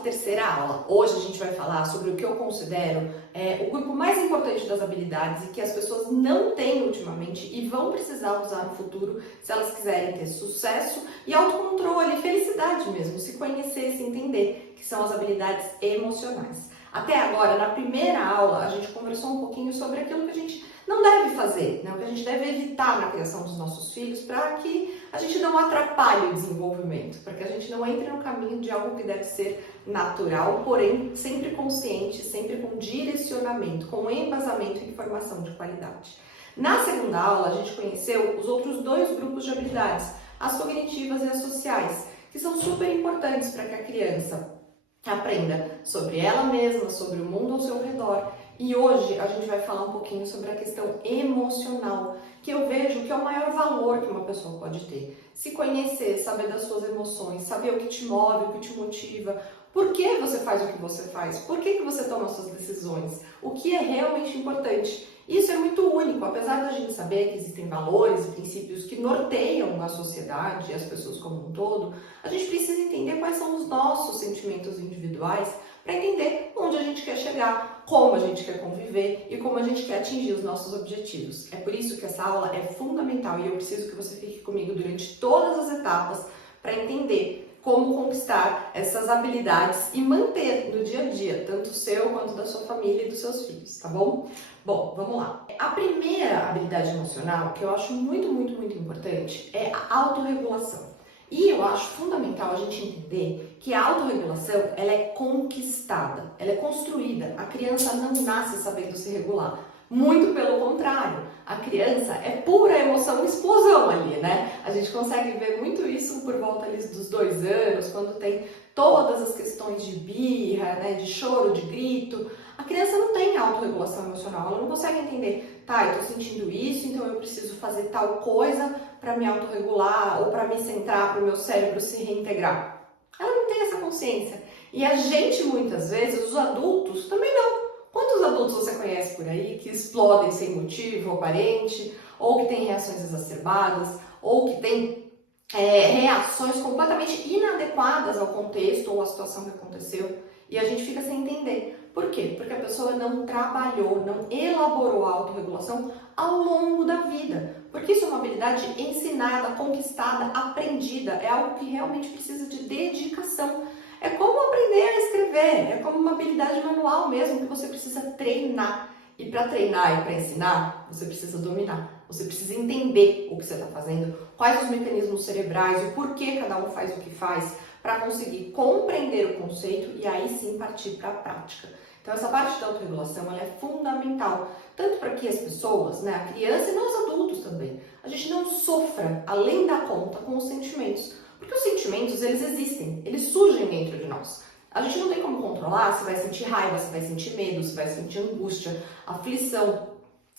terceira aula. Hoje a gente vai falar sobre o que eu considero o grupo mais importante das habilidades e que as pessoas não têm ultimamente e vão precisar usar no futuro se elas quiserem ter sucesso e autocontrole, felicidade mesmo, se conhecer, se entender, que são as habilidades emocionais. Até agora, na primeira aula, a gente conversou um pouquinho sobre aquilo que a gente não deve fazer, né? O que a gente deve evitar na criação dos nossos filhos para que a gente não atrapalhe o desenvolvimento, para que a gente não entre no caminho de algo que deve ser natural, porém sempre consciente, sempre com direcionamento, com embasamento e informação de qualidade. Na segunda aula, a gente conheceu os outros dois grupos de habilidades, as cognitivas e as sociais, que são super importantes para que a criança aprenda sobre ela mesma, sobre o mundo ao seu redor. E hoje a gente vai falar um pouquinho sobre a questão emocional, que eu vejo que é o maior valor que uma pessoa pode ter. Se conhecer, saber das suas emoções, saber o que te move, o que te motiva, por que você faz o que você faz, por que você toma as suas decisões, o que é realmente importante. Isso é muito único, apesar da gente saber que existem valores e princípios que norteiam a sociedade e as pessoas como um todo, a gente precisa entender quais são os nossos sentimentos individuais para entender onde a gente quer chegar, como a gente quer conviver e como a gente quer atingir os nossos objetivos. É por isso que essa aula é fundamental e eu preciso que você fique comigo durante todas as etapas para entender como conquistar essas habilidades e manter no dia a dia, tanto o seu quanto da sua família e dos seus filhos, tá bom? Bom, vamos lá. A primeira habilidade emocional que eu acho muito importante é a autorregulação. E eu acho fundamental a gente entender que a autorregulação, ela é conquistada, ela é construída. A criança não nasce sabendo se regular. Muito pelo contrário, a criança é pura emoção, explosão ali, né? A gente consegue ver muito isso por volta ali dos 2 anos, quando tem todas as questões de birra, né, de choro, de grito. A criança não tem autorregulação emocional, ela não consegue entender, tá, eu tô sentindo isso, então eu preciso fazer tal coisa para me autorregular ou para me centrar, para o meu cérebro se reintegrar. Ela não tem essa consciência. E a gente, muitas vezes, os adultos, também não. Quantos adultos você conhece por aí que explodem sem motivo aparente, ou que têm reações exacerbadas, ou que têm reações completamente inadequadas ao contexto ou à situação que aconteceu, e a gente fica sem entender. Por quê? Porque a pessoa não trabalhou, não elaborou a autorregulação ao longo da vida. Porque isso é uma habilidade ensinada, conquistada, aprendida, é algo que realmente precisa de dedicação. É como aprender a escrever, é como uma habilidade manual mesmo que você precisa treinar. E para treinar e para ensinar, você precisa dominar. Você precisa entender o que você está fazendo, quais os mecanismos cerebrais, o porquê cada um faz o que faz, para conseguir compreender o conceito e aí sim partir para a prática. Então essa parte da autorregulação ela é fundamental, tanto para que as pessoas, né, a criança e nós adultos também, a gente não sofra além da conta com os sentimentos. Porque os sentimentos, eles existem, eles surgem dentro de nós. A gente não tem como controlar se vai sentir raiva, se vai sentir medo, se vai sentir angústia, aflição.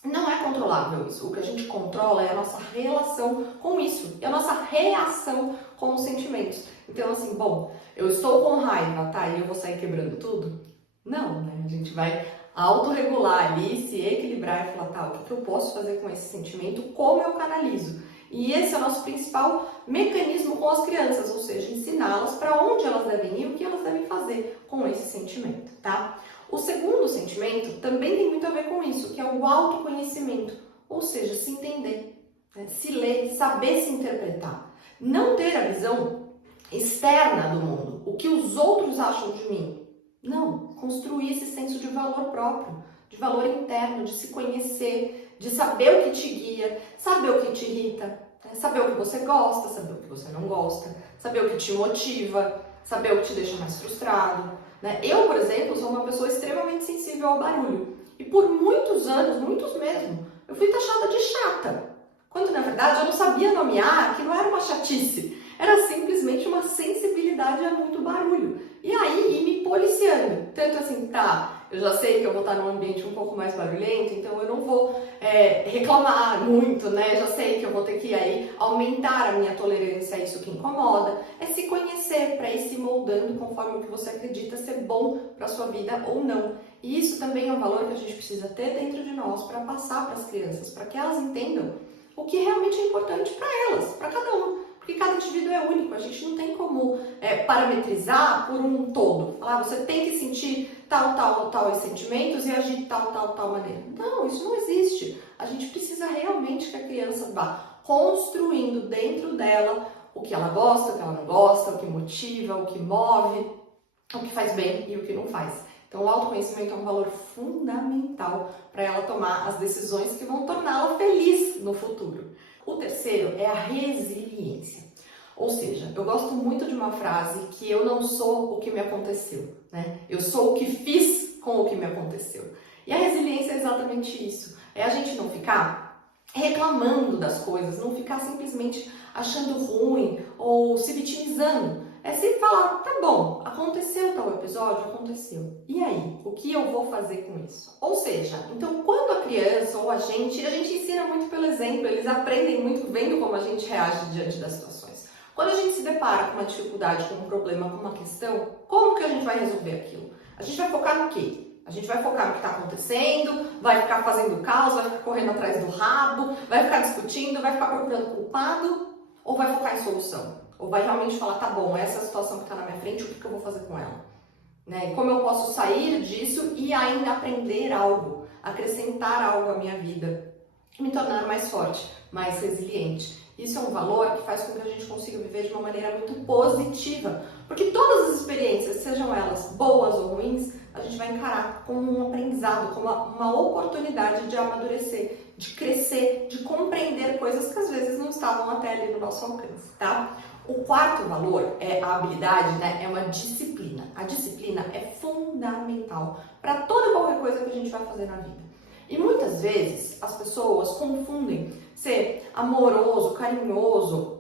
Não é controlável isso. O que a gente controla é a nossa relação com isso e a nossa reação com os sentimentos. Então, assim, bom, eu estou com raiva, tá? E eu vou sair quebrando tudo? Não, né? A gente vai autorregular ali, se equilibrar e falar, tá, o que eu posso fazer com esse sentimento? Como eu canalizo? E esse é o nosso principal mecanismo com as crianças, ou seja, ensiná-las para onde elas devem ir e o que elas devem fazer com esse sentimento, tá? O segundo sentimento também tem muito a ver com isso, que é o autoconhecimento, ou seja, se entender, né? Se ler, saber se interpretar, não ter a visão externa do mundo, o que os outros acham de mim. Não, construir esse senso de valor próprio, de valor interno, de se conhecer, de saber o que te guia, saber o que te irrita, né? Saber o que você gosta, saber o que você não gosta, saber o que te motiva, saber o que te deixa mais frustrado, né? Eu, por exemplo, sou uma pessoa extremamente sensível ao barulho e por muitos anos, muitos mesmo, eu fui taxada de chata, quando na verdade eu não sabia nomear que não era uma chatice, era simplesmente uma sensibilidade a muito barulho. E aí, ir me policiando. Tanto assim, tá, eu já sei que eu vou estar num ambiente um pouco mais barulhento, então eu não vou reclamar muito, né? Já sei que eu vou ter que aí aumentar a minha tolerância a isso que incomoda. É se conhecer para ir se moldando conforme o que você acredita ser bom para sua vida ou não. E isso também é um valor que a gente precisa ter dentro de nós para passar para as crianças, para que elas entendam o que realmente é importante para elas, para cada um. Porque cada indivíduo é único, a gente não tem como parametrizar por um todo. Falar, você tem que sentir tal sentimentos e agir tal maneira. Não, isso não existe. A gente precisa realmente que a criança vá construindo dentro dela o que ela gosta, o que ela não gosta, o que motiva, o que move, o que faz bem e o que não faz. Então, o autoconhecimento é um valor fundamental para ela tomar as decisões que vão torná-la feliz no futuro. O terceiro é a resiliência. Ou seja, eu gosto muito de uma frase que eu não sou o que me aconteceu, né? Eu sou o que fiz com o que me aconteceu. E a resiliência é exatamente isso. É a gente não ficar reclamando das coisas, não ficar simplesmente achando ruim ou se vitimizando. É se falar, tá bom, aconteceu tal episódio, aconteceu. E aí, o que eu vou fazer com isso? Ou seja, então quando a criança ou a gente ensina muito pelo exemplo, eles aprendem muito vendo como a gente reage diante das situações. Quando a gente se depara com uma dificuldade, com um problema, com uma questão, como que a gente vai resolver aquilo? A gente vai focar no quê? A gente vai focar no que está acontecendo, vai ficar fazendo caos, vai ficar correndo atrás do rabo, vai ficar discutindo, vai ficar procurando culpado, ou vai focar em solução? Ou vai realmente falar, tá bom, essa é a situação que está na minha frente, o que eu vou fazer com ela? Né? E como eu posso sair disso e ainda aprender algo, acrescentar algo à minha vida, me tornar mais forte, mais resiliente. Isso é um valor que faz com que a gente consiga viver de uma maneira muito positiva, porque todas as experiências, sejam elas boas ou ruins, a gente vai encarar como um aprendizado, como uma oportunidade de amadurecer, de crescer, de compreender coisas que às vezes não estavam até ali no nosso alcance, tá? O quarto valor é a habilidade, né? É uma disciplina. A disciplina é fundamental para toda e qualquer coisa que a gente vai fazer na vida. E muitas vezes as pessoas confundem ser amoroso, carinhoso,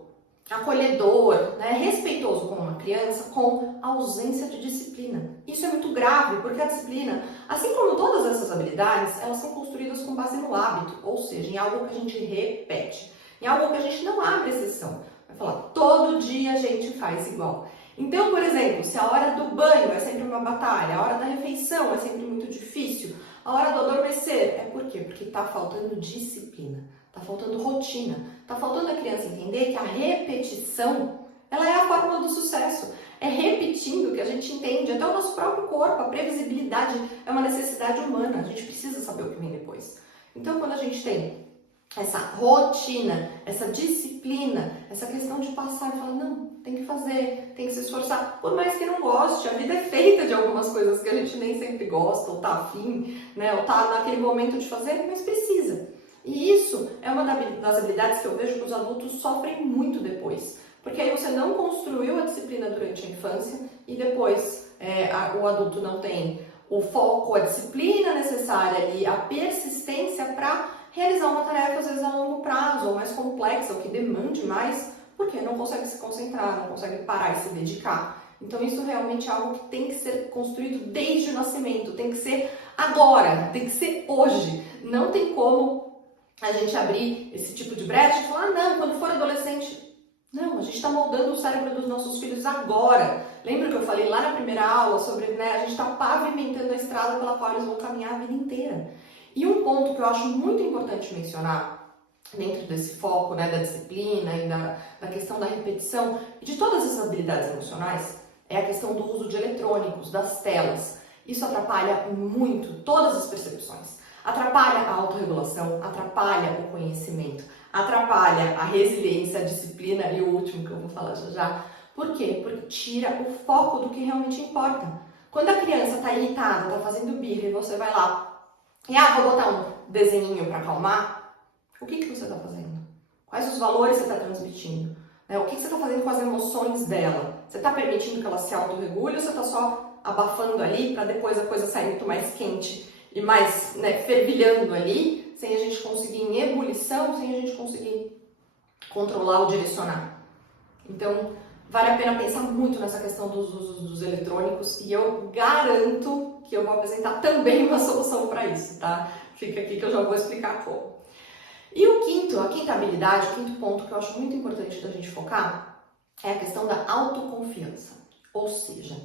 acolhedor, né, respeitoso com uma criança com ausência de disciplina. Isso é muito grave, porque a disciplina, assim como todas essas habilidades, elas são construídas com base no hábito, ou seja, em algo que a gente repete, em algo que a gente não abre exceção. Vai falar, todo dia a gente faz igual. Então, por exemplo, se a hora do banho é sempre uma batalha, a hora da refeição é sempre muito difícil, a hora do adormecer, é por quê? Porque está faltando disciplina, está faltando rotina, está faltando a criança entender que a repetição, ela é a fórmula do sucesso. É repetindo que a gente entende, até o nosso próprio corpo, a previsibilidade é uma necessidade humana, a gente precisa saber o que vem depois. Então, quando a gente tem essa rotina, essa disciplina, essa questão de passar e falar, não, tem que fazer, tem que se esforçar, por mais que não goste, a vida é feita de algumas coisas que a gente nem sempre gosta, ou tá afim, né, ou tá naquele momento de fazer, mas precisa. E isso é uma das habilidades que eu vejo que os adultos sofrem muito depois, porque aí você não construiu a disciplina durante a infância e depois o adulto não tem o foco, a disciplina necessária e a persistência para realizar uma tarefa, às vezes, a longo prazo, ou mais complexa, ou que demande mais, porque não consegue se concentrar, não consegue parar e se dedicar. Então, isso realmente é algo que tem que ser construído desde o nascimento, tem que ser agora, tem que ser hoje. Não tem como a gente abrir esse tipo de brecha e falar, não, quando for adolescente. Não, a gente está moldando o cérebro dos nossos filhos agora. Lembra que eu falei lá na primeira aula sobre, a gente está pavimentando a estrada pela qual eles vão caminhar a vida inteira. E um ponto que eu acho muito importante mencionar, dentro desse foco, da disciplina e da questão da repetição, e de todas essas habilidades emocionais, é a questão do uso de eletrônicos, das telas. Isso atrapalha muito todas as percepções. Atrapalha a autorregulação, atrapalha o conhecimento, atrapalha a resiliência, a disciplina e o último que eu vou falar já. Por quê? Porque tira o foco do que realmente importa. Quando a criança está irritada, está fazendo birra e você vai lá e vou botar um desenhinho para acalmar, o que você está fazendo? Quais os valores você está transmitindo? O que você está fazendo com as emoções dela? Você está permitindo que ela se autorregule ou você está só abafando ali para depois a coisa sair muito mais quente e mais fervilhando ali, sem a gente conseguir em ebulição, sem a gente conseguir controlar ou direcionar? Então, vale a pena pensar muito nessa questão dos usos dos eletrônicos e eu garanto que eu vou apresentar também uma solução para isso, tá? Fica aqui que eu já vou explicar como. E a quinta habilidade, o quinto ponto que eu acho muito importante da gente focar é a questão da autoconfiança. Ou seja,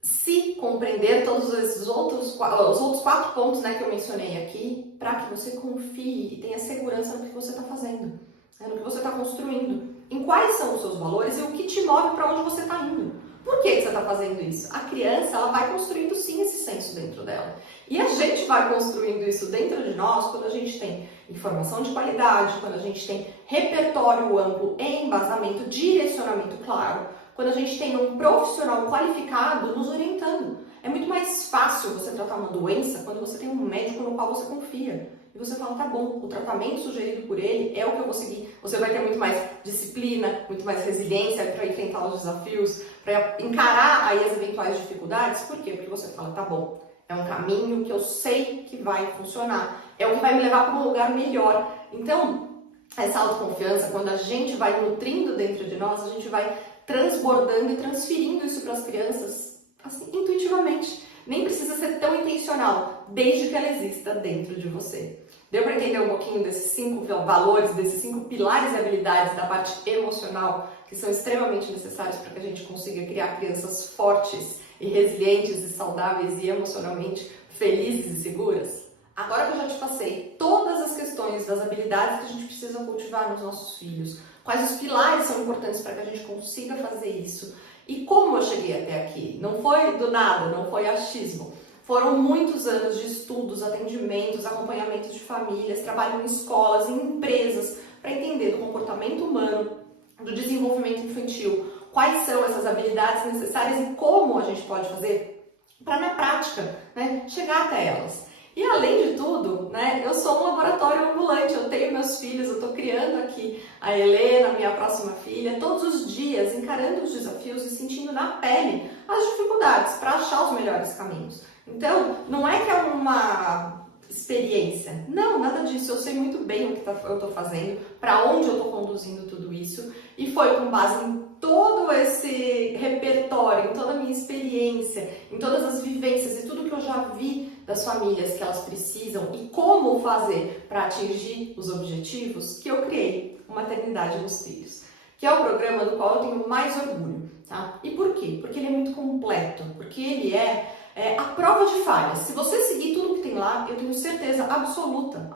se compreender todos os outros 4 pontos que eu mencionei aqui, para que você confie e tenha segurança no que você está fazendo, no que você está construindo. em quais são os seus valores e o que te move para onde você está indo. Por que você está fazendo isso? A criança, ela vai construindo sim esse senso dentro dela. E a gente vai construindo isso dentro de nós quando a gente tem informação de qualidade, quando a gente tem repertório amplo e embasamento, direcionamento claro, quando a gente tem um profissional qualificado nos orientando. É muito mais fácil você tratar uma doença quando você tem um médico no qual você confia. E você fala, tá bom, o tratamento sugerido por ele é o que eu vou seguir. Você vai ter muito mais disciplina, muito mais resiliência para enfrentar os desafios, para encarar aí as eventuais dificuldades. Por quê? Porque você fala, tá bom, é um caminho que eu sei que vai funcionar, é o que vai me levar para um lugar melhor. Então, essa autoconfiança, quando a gente vai nutrindo dentro de nós, a gente vai transbordando e transferindo isso para as crianças, assim, intuitivamente. Nem precisa ser tão intencional, desde que ela exista dentro de você. Deu para entender um pouquinho desses 5 valores, desses 5 pilares e habilidades da parte emocional que são extremamente necessários para que a gente consiga criar crianças fortes e resilientes e saudáveis e emocionalmente felizes e seguras? Agora que eu já te passei todas as questões das habilidades que a gente precisa cultivar nos nossos filhos, quais os pilares são importantes para que a gente consiga fazer isso, e como eu cheguei até aqui? Não foi do nada, não foi achismo. Foram muitos anos de estudos, atendimentos, acompanhamentos de famílias, trabalho em escolas, em empresas, para entender do comportamento humano, do desenvolvimento infantil, quais são essas habilidades necessárias e como a gente pode fazer para, na prática, né, chegar até elas. E além de tudo, né, eu sou um laboratório ambulante, eu tenho meus filhos, eu estou criando aqui a Helena, minha próxima filha, todos os dias encarando os desafios e sentindo na pele as dificuldades para achar os melhores caminhos. Então, não é que é uma experiência, não, nada disso, eu sei muito bem o que eu estou fazendo, para onde eu estou conduzindo tudo isso, e foi com base em todo esse repertório, em toda a minha experiência, em todas as vivências e tudo que eu já vi das famílias que elas precisam e como fazer para atingir os objetivos, que eu criei o Maternidade nos Trilhos, que é o programa do qual eu tenho mais orgulho, tá? E por quê? Porque ele é muito completo, porque ele é a prova de falhas. Se você seguir tudo que tem lá, eu tenho certeza absoluta,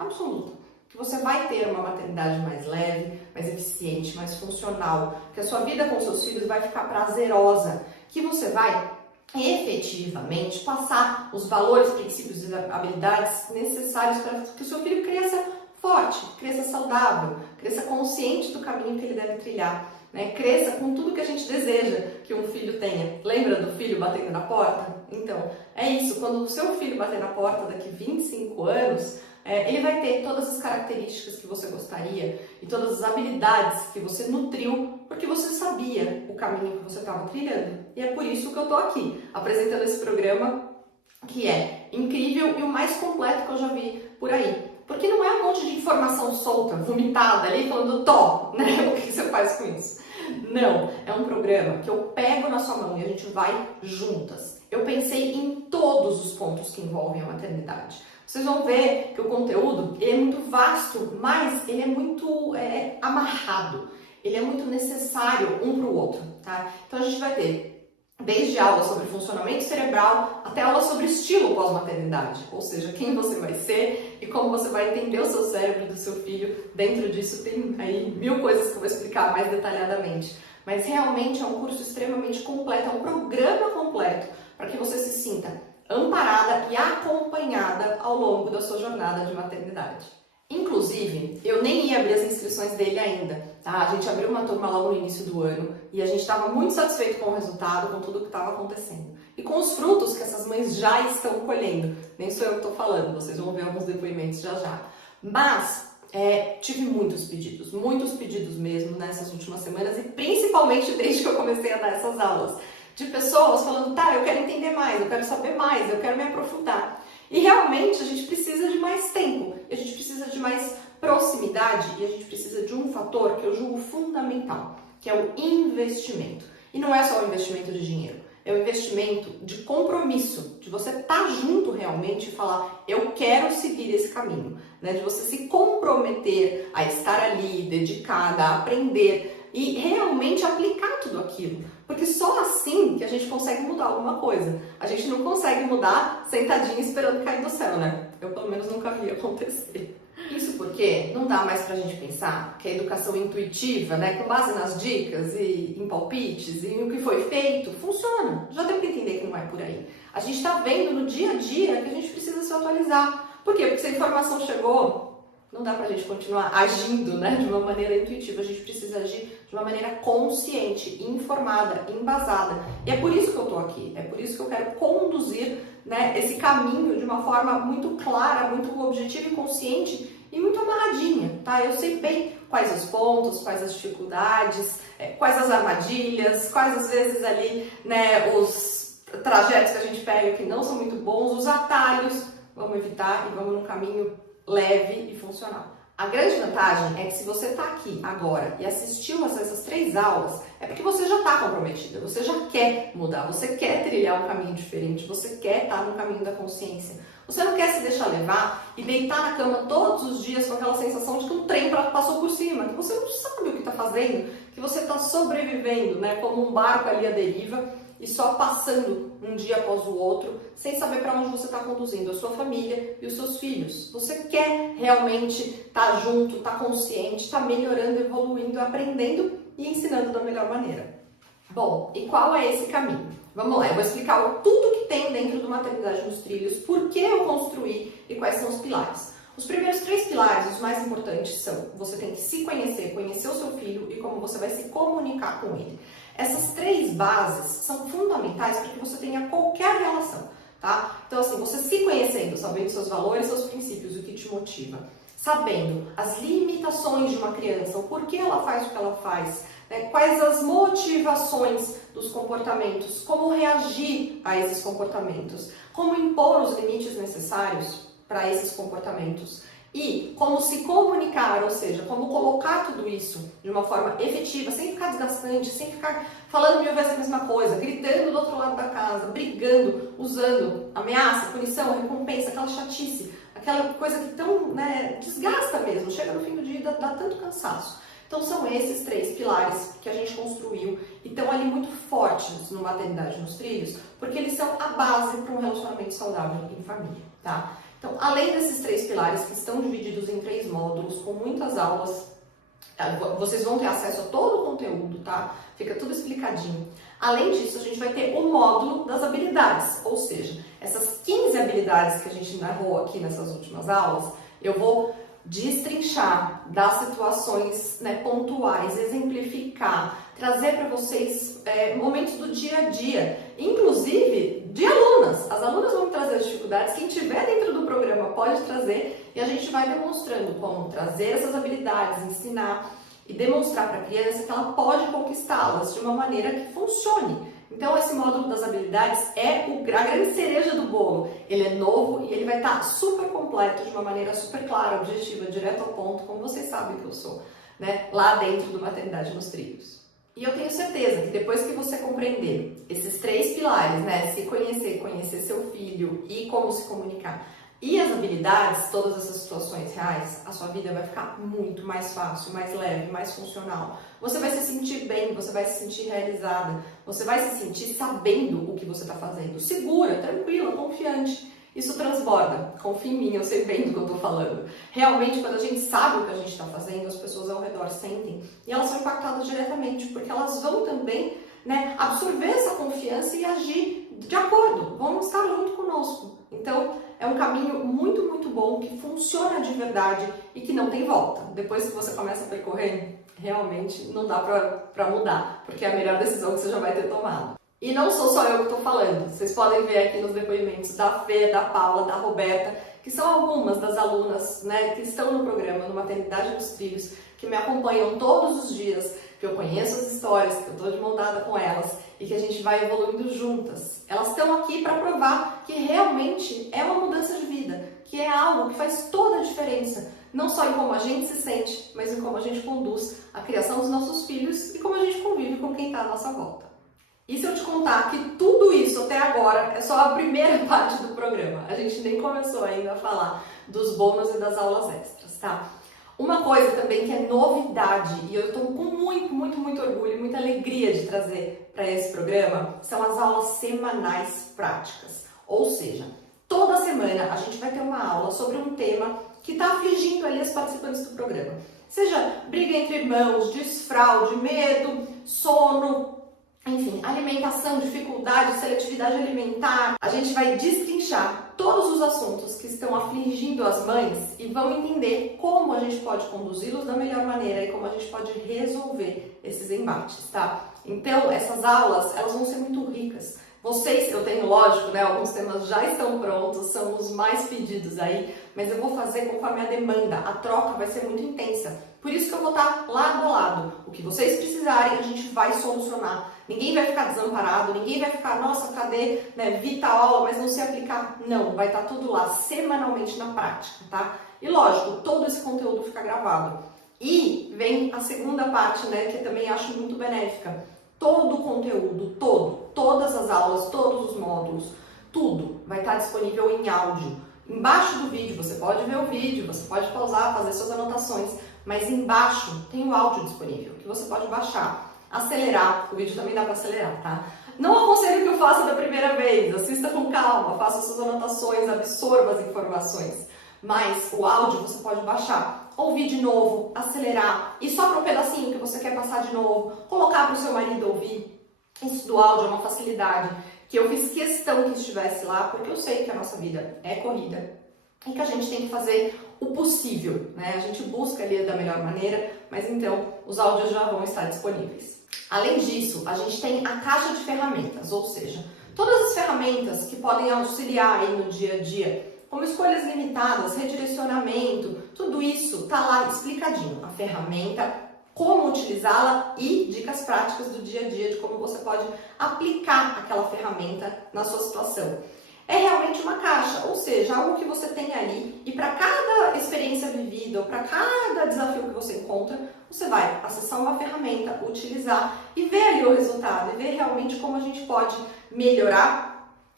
que você vai ter uma maternidade mais leve, mais eficiente, mais funcional, que a sua vida com seus filhos vai ficar prazerosa, que você vai efetivamente passar os valores, princípios e habilidades necessários para que o seu filho cresça forte, cresça saudável, cresça consciente do caminho que ele deve trilhar, né? Cresça com tudo que a gente deseja que um filho tenha. Lembra do filho batendo na porta? Então, é isso, quando o seu filho bater na porta daqui 25 anos, ele vai ter todas as características que você gostaria e todas as habilidades que você nutriu porque você sabia o caminho que você estava trilhando. E é por isso que eu estou aqui, apresentando esse programa que é incrível e o mais completo que eu já vi por aí. Porque não é um monte de informação solta, vomitada ali, falando, né? O que você faz com isso? Não, é um programa que eu pego na sua mão e a gente vai juntas. Eu pensei em todos os pontos que envolvem a maternidade. Vocês vão ver que o conteúdo ele é muito vasto, mas ele é muito amarrado. Ele é muito necessário um para o outro, tá? Então a gente vai ter desde aulas sobre funcionamento cerebral até aulas sobre estilo pós-maternidade, ou seja, quem você vai ser e como você vai entender o seu cérebro e do seu filho. Dentro disso tem aí 1000 coisas que eu vou explicar mais detalhadamente. Mas realmente é um curso extremamente completo, é um programa completo para que você se sinta amparada e acompanhada ao longo da sua jornada de maternidade. Inclusive, eu nem ia abrir as inscrições dele ainda, tá? A gente abriu uma turma logo no início do ano e a gente estava muito satisfeito com o resultado, com tudo que estava acontecendo. E com os frutos que essas mães já estão colhendo. Nem sou eu que estou falando, vocês vão ver alguns depoimentos já já. Mas tive muitos pedidos mesmo nessas últimas semanas e principalmente desde que eu comecei a dar essas aulas. De pessoas falando, tá, eu quero entender mais, eu quero saber mais, eu quero me aprofundar. E realmente a gente precisa de mais tempo, a gente precisa de mais proximidade e a gente precisa de um fator que eu julgo fundamental, que é o investimento. E não é só o investimento de dinheiro, é o investimento de compromisso, de você estar junto realmente e falar, eu quero seguir esse caminho, né? De você se comprometer a estar ali, dedicada, a aprender e realmente aplicar tudo aquilo. Porque só assim que a gente consegue mudar alguma coisa. A gente não consegue mudar sentadinho esperando cair do céu, né? Eu pelo menos nunca vi acontecer. Isso porque não dá mais pra gente pensar que a educação intuitiva, né, com base nas dicas e em palpites e no que foi feito, funciona. Já deu pra entender que não é por aí. A gente tá vendo no dia a dia que a gente precisa se atualizar. Por quê? Porque se a informação chegou, não dá pra gente continuar agindo, né, de uma maneira intuitiva. A gente precisa agir de uma maneira consciente, informada, embasada. E é por isso que eu tô aqui. É por isso que eu quero conduzir, né, esse caminho de uma forma muito clara, muito objetiva e consciente e muito amarradinha, tá? Eu sei bem quais os pontos, quais as dificuldades, quais as armadilhas, quais às vezes ali, né, os trajetos que a gente pega que não são muito bons, os atalhos, vamos evitar e vamos num caminho leve e funcional. A grande vantagem é que se você está aqui agora e assistiu essas 3 aulas, é porque você já está comprometida, você já quer mudar, você quer trilhar um caminho diferente, você quer estar no caminho da consciência. Você não quer se deixar levar e deitar na cama todos os dias com aquela sensação de que um trem passou por cima, que você não sabe o que está fazendo, que você está sobrevivendo, né, como um barco ali à deriva e só passando um dia após o outro, sem saber para onde você está conduzindo a sua família e os seus filhos. Você quer realmente estar junto, estar consciente, estar melhorando, evoluindo, aprendendo e ensinando da melhor maneira. Bom, e qual é esse caminho? Vamos lá, eu vou explicar tudo que tem dentro do Maternidade nos Trilhos, por que eu construí e quais são os pilares. Os primeiros 3 pilares, os mais importantes, são: você tem que se conhecer, conhecer o seu filho e como você vai se comunicar com ele. Essas 3 bases são fundamentais para que você tenha qualquer relação, tá? Então, assim, você se conhecendo, sabendo seus valores, seus princípios, o que te motiva, sabendo as limitações de uma criança, o porquê ela faz o que ela faz, né? Quais as motivações dos comportamentos, como reagir a esses comportamentos, como impor os limites necessários para esses comportamentos e como se comunicar, ou seja, como colocar tudo isso de uma forma efetiva, sem ficar desgastante, sem ficar falando 1000 vezes a mesma coisa, gritando do outro lado da casa, brigando, usando ameaça, punição, recompensa, aquela chatice, aquela coisa que tão, né, desgasta mesmo, chega no fim do dia e dá tanto cansaço. Então são esses 3 pilares que a gente construiu e estão ali muito fortes no Maternidade nos Trilhos, porque eles são a base para um relacionamento saudável em família, tá? Então, além desses 3 pilares que estão divididos em 3 módulos, com muitas aulas, vocês vão ter acesso a todo o conteúdo, tá? Fica tudo explicadinho. Além disso, a gente vai ter o módulo das habilidades, ou seja, essas 15 habilidades que a gente narrou aqui nessas últimas aulas, eu vou destrinchar, dar situações, né, pontuais, exemplificar, trazer para vocês momentos do dia a dia, inclusive de alunas. As alunas vão trazer as dificuldades, quem tiver dentro do programa pode trazer e a gente vai demonstrando como trazer essas habilidades, ensinar e demonstrar para a criança que ela pode conquistá-las de uma maneira que funcione. Então, esse módulo das habilidades é a grande cereja do bolo. Ele é novo e ele vai estar super completo, de uma maneira super clara, objetiva, direto ao ponto, como vocês sabem que eu sou, né? Lá dentro do Maternidade nos Trilhos. E eu tenho certeza que depois que você compreender esses 3 pilares, né? Se conhecer, conhecer seu filho e como se comunicar, e as habilidades, todas essas situações reais, a sua vida vai ficar muito mais fácil, mais leve, mais funcional. Você vai se sentir bem, você vai se sentir realizada, você vai se sentir sabendo o que você está fazendo, segura, tranquila, confiante. Isso transborda, confia em mim, eu sei bem do que eu estou falando. Realmente, quando a gente sabe o que a gente está fazendo, as pessoas ao redor sentem e elas são impactadas diretamente, porque elas vão também, né, absorver essa confiança e agir de acordo, vão estar junto conosco. Então, é um caminho muito, muito bom, que funciona de verdade e que não tem volta. Depois que você começa a percorrer, realmente não dá pra mudar, porque é a melhor decisão que você já vai ter tomado. E não sou só eu que estou falando, vocês podem ver aqui nos depoimentos da Fê, da Paula, da Roberta, que são algumas das alunas, né, que estão no programa, no Maternidade nos Trilhos, que me acompanham todos os dias, que eu conheço as histórias, que eu estou de mão dada com elas e que a gente vai evoluindo juntas. Elas estão aqui para provar que realmente é uma mudança de vida, que é algo que faz toda a diferença, não só em como a gente se sente, mas em como a gente conduz a criação dos nossos filhos e como a gente convive com quem está à nossa volta. E se eu te contar que tudo isso até agora é só a primeira parte do programa, a gente nem começou ainda a falar dos bônus e das aulas extras, tá? Uma coisa também que é novidade, e eu estou com muito orgulho e muita alegria de trazer para esse programa, são as aulas semanais práticas. Ou seja, toda semana a gente vai ter uma aula sobre um tema que está afligindo ali as participantes do programa. Seja briga entre irmãos, desfraude, medo, sono, enfim, alimentação, dificuldade, seletividade alimentar. A gente vai destrinchar todos os assuntos que estão afligindo as mães e vão entender como a gente pode conduzi-los da melhor maneira e como a gente pode resolver esses embates, tá? Então, essas aulas, elas vão ser muito ricas. Vocês, eu tenho, lógico, né, alguns temas já estão prontos, são os mais pedidos aí, mas eu vou fazer conforme a demanda, a troca vai ser muito intensa. Por isso que eu vou estar lado a lado. O que vocês precisarem, a gente vai solucionar. Ninguém vai ficar desamparado, ninguém vai ficar, nossa, cadê, né, vi tal aula, mas não sei aplicar. Não, vai estar tudo lá, semanalmente na prática, tá? E lógico, todo esse conteúdo fica gravado. E vem a segunda parte, né, que eu também acho muito benéfica. Todo o conteúdo, todas as aulas, todos os módulos, tudo vai estar disponível em áudio. Embaixo do vídeo, você pode ver o vídeo, você pode pausar, fazer suas anotações, mas embaixo tem o áudio disponível, que você pode baixar, acelerar, o vídeo também dá para acelerar, tá? Não aconselho que eu faça da primeira vez, assista com calma, faça suas anotações, absorva as informações, mas o áudio você pode baixar, ouvir de novo, acelerar, e só para um pedacinho que você quer passar de novo, colocar para o seu marido ouvir. Isso do áudio é uma facilidade que eu fiz questão que estivesse lá, porque eu sei que a nossa vida é corrida e que a gente tem que fazer o possível, né? A gente busca ali da melhor maneira, mas então os áudios já vão estar disponíveis. Além disso, a gente tem a caixa de ferramentas, ou seja, todas as ferramentas que podem auxiliar aí no dia a dia, como escolhas limitadas, redirecionamento, tudo isso tá lá explicadinho. A ferramenta, como utilizá-la e dicas práticas do dia a dia de como você pode aplicar aquela ferramenta na sua situação. É realmente uma caixa, ou seja, algo que você tem ali e para cada experiência vivida ou para cada desafio que você encontra, você vai acessar uma ferramenta, utilizar e ver ali o resultado e ver realmente como a gente pode melhorar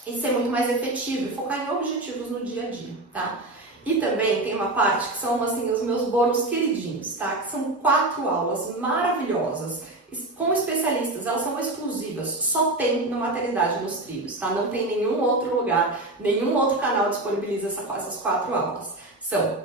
e ser muito mais efetivo e focar em objetivos no dia a dia, tá? E também tem uma parte que são assim os meus bônus queridinhos, tá? Que são 4 aulas maravilhosas com especialistas, elas são exclusivas, só tem no Maternidade nos Trilhos, tá? Não tem nenhum outro lugar, nenhum outro canal disponibiliza essas 4 aulas. São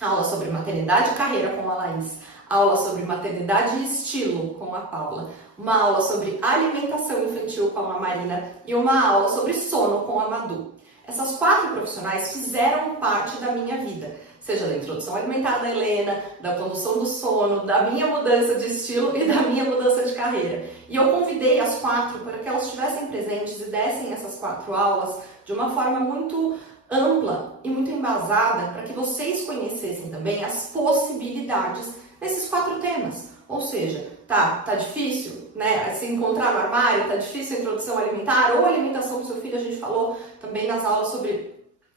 aula sobre maternidade e carreira com a Laís, aula sobre maternidade e estilo com a Paula, uma aula sobre alimentação infantil com a Marina e uma aula sobre sono com a Madu. Essas 4 profissionais fizeram parte da minha vida, seja da introdução alimentar da Helena, da condução do sono, da minha mudança de estilo e da minha mudança de carreira. E eu convidei as 4 para que elas estivessem presentes e dessem essas 4 aulas de uma forma muito ampla e muito embasada para que vocês conhecessem também as possibilidades desses 4 temas. Ou seja, tá difícil, né, se encontrar no armário, tá difícil a introdução alimentar ou a alimentação do seu filho, a gente falou também nas aulas sobre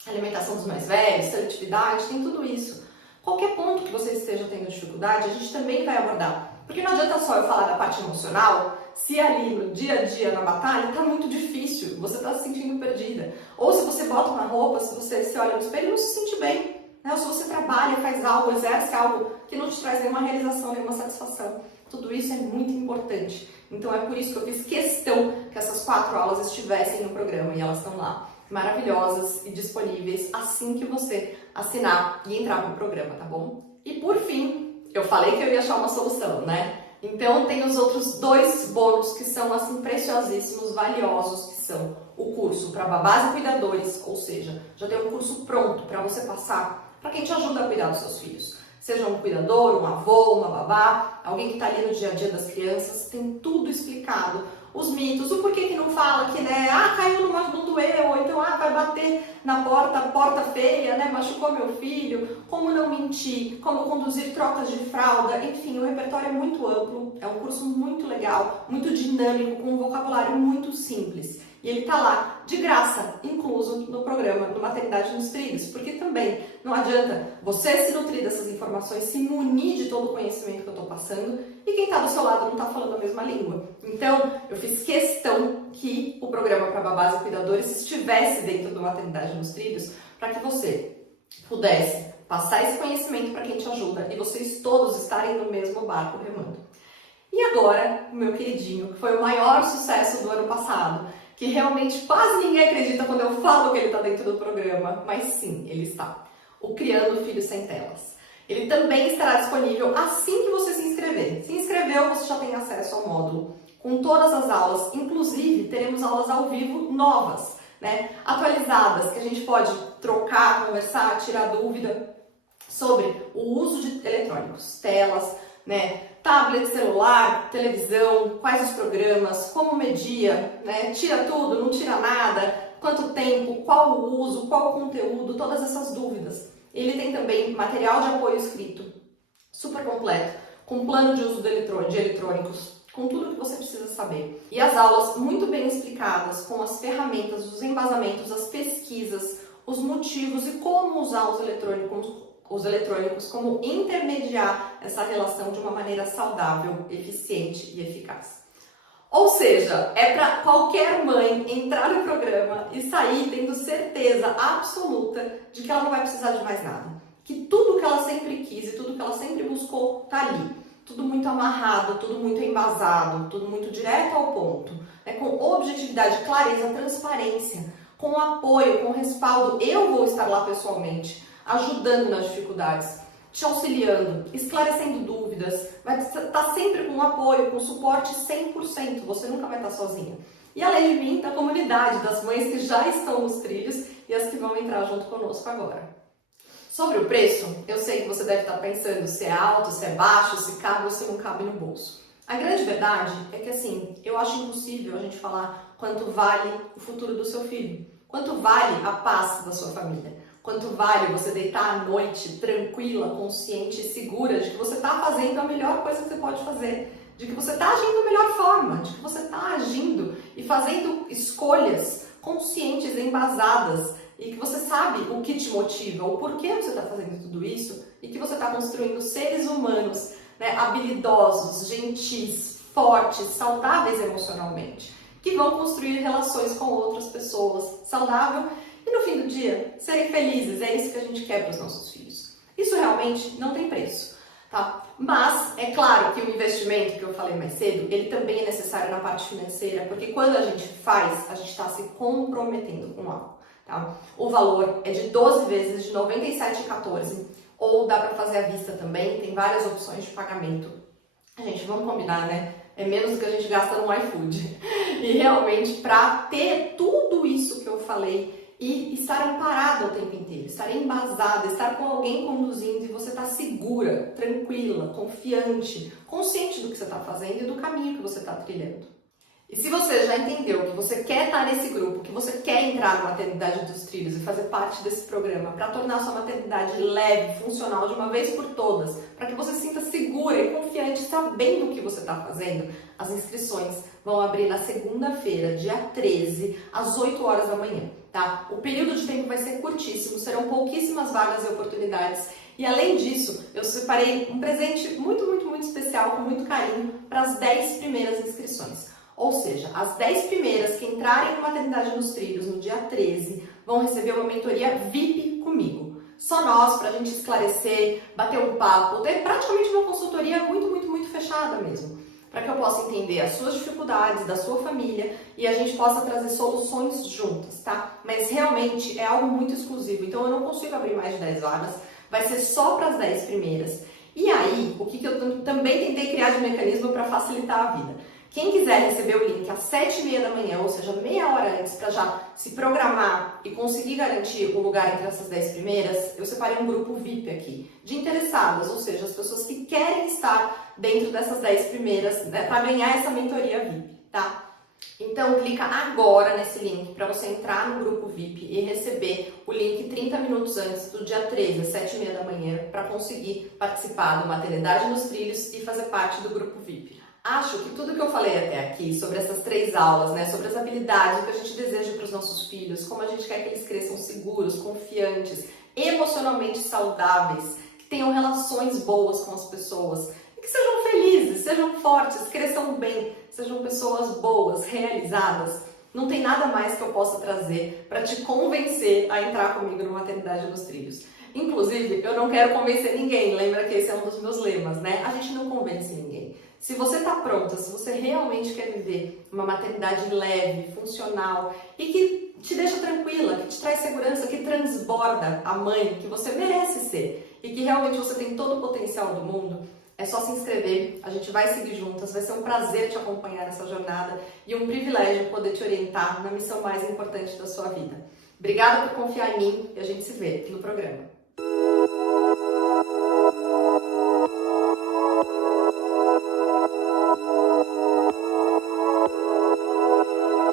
alimentação dos mais velhos, seletividade, tem tudo isso. Qualquer ponto que você esteja tendo dificuldade, a gente também vai abordar. Porque não adianta só eu falar da parte emocional, se ali no dia a dia, na batalha, tá muito difícil, você tá se sentindo perdida. Ou se você bota uma roupa, se você se olha no espelho e não se sente bem. Né? Ou se você trabalha, faz algo, exerce algo que não te traz nenhuma realização, nenhuma satisfação. Tudo isso é muito importante. Então é por isso que eu fiz questão que essas 4 aulas estivessem no programa e elas estão lá, maravilhosas e disponíveis assim que você assinar e entrar no programa, tá bom? E por fim, eu falei que eu ia achar uma solução, né? Então tem os outros 2 bônus que são assim preciosíssimos, valiosos, que são o curso para babás e cuidadores, ou seja, já tem um curso pronto para você passar para quem te ajuda a cuidar dos seus filhos. Seja um cuidador, um avô, uma babá, alguém que está ali no dia a dia das crianças, tem tudo explicado. Os mitos, o porquê que não fala que, né, caiu no mar, não doeu, ou então, vai bater na porta feia, né, machucou meu filho, como não mentir, como conduzir trocas de fralda, enfim, o repertório é muito amplo, é um curso muito legal, muito dinâmico, com um vocabulário muito simples. E ele tá lá, de graça, incluso no programa do Maternidade nos Trilhos, porque também não adianta você se nutrir dessas informações, se munir de todo o conhecimento que eu tô passando, e quem tá do seu lado não tá falando a mesma língua. Então, eu fiz questão que o programa para babás e cuidadores estivesse dentro do Maternidade nos Trilhos, para que você pudesse passar esse conhecimento para quem te ajuda, e vocês todos estarem no mesmo barco remando. E agora, o meu queridinho, que foi o maior sucesso do ano passado, que realmente quase ninguém acredita quando eu falo que ele está dentro do programa, mas sim, ele está. o Criando Filhos Sem Telas. Ele também estará disponível assim que você se inscrever. Se inscreveu, você já tem acesso ao módulo com todas as aulas, inclusive teremos aulas ao vivo novas, né? Atualizadas, que a gente pode trocar, conversar, tirar dúvida sobre o uso de eletrônicos, telas, né? Tablet, celular, televisão, quais os programas, como media, né? Tira tudo, não tira nada, quanto tempo, qual o uso, qual o conteúdo, todas essas dúvidas. Ele tem também material de apoio escrito, super completo, com plano de uso de eletrônicos, com tudo que você precisa saber. E as aulas muito bem explicadas, com as ferramentas, os embasamentos, as pesquisas, os motivos e como usar os eletrônicos, como intermediar essa relação de uma maneira saudável, eficiente e eficaz. Ou seja, é para qualquer mãe entrar no programa e sair tendo certeza absoluta de que ela não vai precisar de mais nada. Que tudo que ela sempre quis e tudo que ela sempre buscou está ali. Tudo muito amarrado, tudo muito embasado, tudo muito direto ao ponto, né? Com objetividade, clareza, transparência, com apoio, com respaldo. Eu vou estar lá pessoalmente, ajudando nas dificuldades, te auxiliando, esclarecendo dúvidas, vai estar sempre com apoio, com suporte 100%, você nunca vai estar sozinha. E além de mim, da comunidade, das mães que já estão nos trilhos e as que vão entrar junto conosco agora. Sobre o preço, eu sei que você deve estar pensando se é alto, se é baixo, se cabe ou se não cabe no bolso. A grande verdade é que, assim, eu acho impossível a gente falar quanto vale o futuro do seu filho, quanto vale a paz da sua família, quanto vale você deitar à noite tranquila, consciente e segura de que você está fazendo a melhor coisa que você pode fazer, de que você está agindo da melhor forma, de que você está agindo e fazendo escolhas conscientes, embasadas, e que você sabe o que te motiva, o porquê você está fazendo tudo isso e que você está construindo seres humanos, né, habilidosos, gentis, fortes, saudáveis emocionalmente, que vão construir relações com outras pessoas saudáveis e no fim do dia serem felizes. É isso que a gente quer para os nossos filhos. Isso realmente não tem preço, tá? Mas é claro que o investimento que eu falei mais cedo, ele também é necessário na parte financeira, porque quando a gente faz, a gente está se comprometendo com algo. Tá? O valor é de 12 vezes de R$ 97,14 ou dá para fazer à vista também, tem várias opções de pagamento. Gente, vamos combinar, né? É menos do que a gente gasta no iFood. E realmente, para ter tudo isso que eu falei e estar amparada o tempo inteiro, estar embasada, estar com alguém conduzindo e você estar segura, tranquila, confiante, consciente do que você está fazendo e do caminho que você está trilhando. E se você já entendeu que você quer estar nesse grupo, que você quer entrar na Maternidade dos Trilhos e fazer parte desse programa para tornar a sua maternidade leve, funcional de uma vez por todas, para que você se sinta segura e confiante, sabendo o que você está fazendo, as inscrições vão abrir na segunda-feira, dia 13, às 8 horas da manhã, tá? O período de tempo vai ser curtíssimo, serão pouquíssimas vagas e oportunidades. E além disso, eu separei um presente muito, muito, muito especial, com muito carinho, para as 10 primeiras inscrições. Ou seja, as 10 primeiras que entrarem no Maternidade nos Trilhos no dia 13 vão receber uma mentoria VIP comigo. Só nós, pra gente esclarecer, bater um papo, ter praticamente uma consultoria muito, muito, muito fechada mesmo. Para que eu possa entender as suas dificuldades, da sua família e a gente possa trazer soluções juntas, tá? Mas realmente é algo muito exclusivo, então eu não consigo abrir mais de 10 vagas, vai ser só para as 10 primeiras. E aí, o que eu também tentei criar de mecanismo para facilitar a vida? Quem quiser receber o link às 7h30 da manhã, ou seja, meia hora antes, para já se programar e conseguir garantir o lugar entre essas 10 primeiras, eu separei um grupo VIP aqui, de interessadas, ou seja, as pessoas que querem estar dentro dessas 10 primeiras, né, para ganhar essa mentoria VIP, tá? Então, clica agora nesse link para você entrar no grupo VIP e receber o link 30 minutos antes do dia 13, às 7h30 da manhã, para conseguir participar do Maternidade nos Trilhos e fazer parte do grupo VIP. Acho que tudo que eu falei até aqui sobre essas 3 aulas, né, sobre as habilidades que a gente deseja para os nossos filhos, como a gente quer que eles cresçam seguros, confiantes, emocionalmente saudáveis, que tenham relações boas com as pessoas, e que sejam felizes, sejam fortes, cresçam bem, sejam pessoas boas, realizadas. Não tem nada mais que eu possa trazer para te convencer a entrar comigo no Maternidade nos Trilhos. Inclusive, eu não quero convencer ninguém, lembra que esse é um dos meus lemas, né? A gente não convence ninguém. Se você está pronta, se você realmente quer viver uma maternidade leve, funcional e que te deixa tranquila, que te traz segurança, que transborda a mãe que você merece ser e que realmente você tem todo o potencial do mundo, é só se inscrever, a gente vai seguir juntas, vai ser um prazer te acompanhar nessa jornada e um privilégio poder te orientar na missão mais importante da sua vida. Obrigada por confiar em mim e a gente se vê no programa.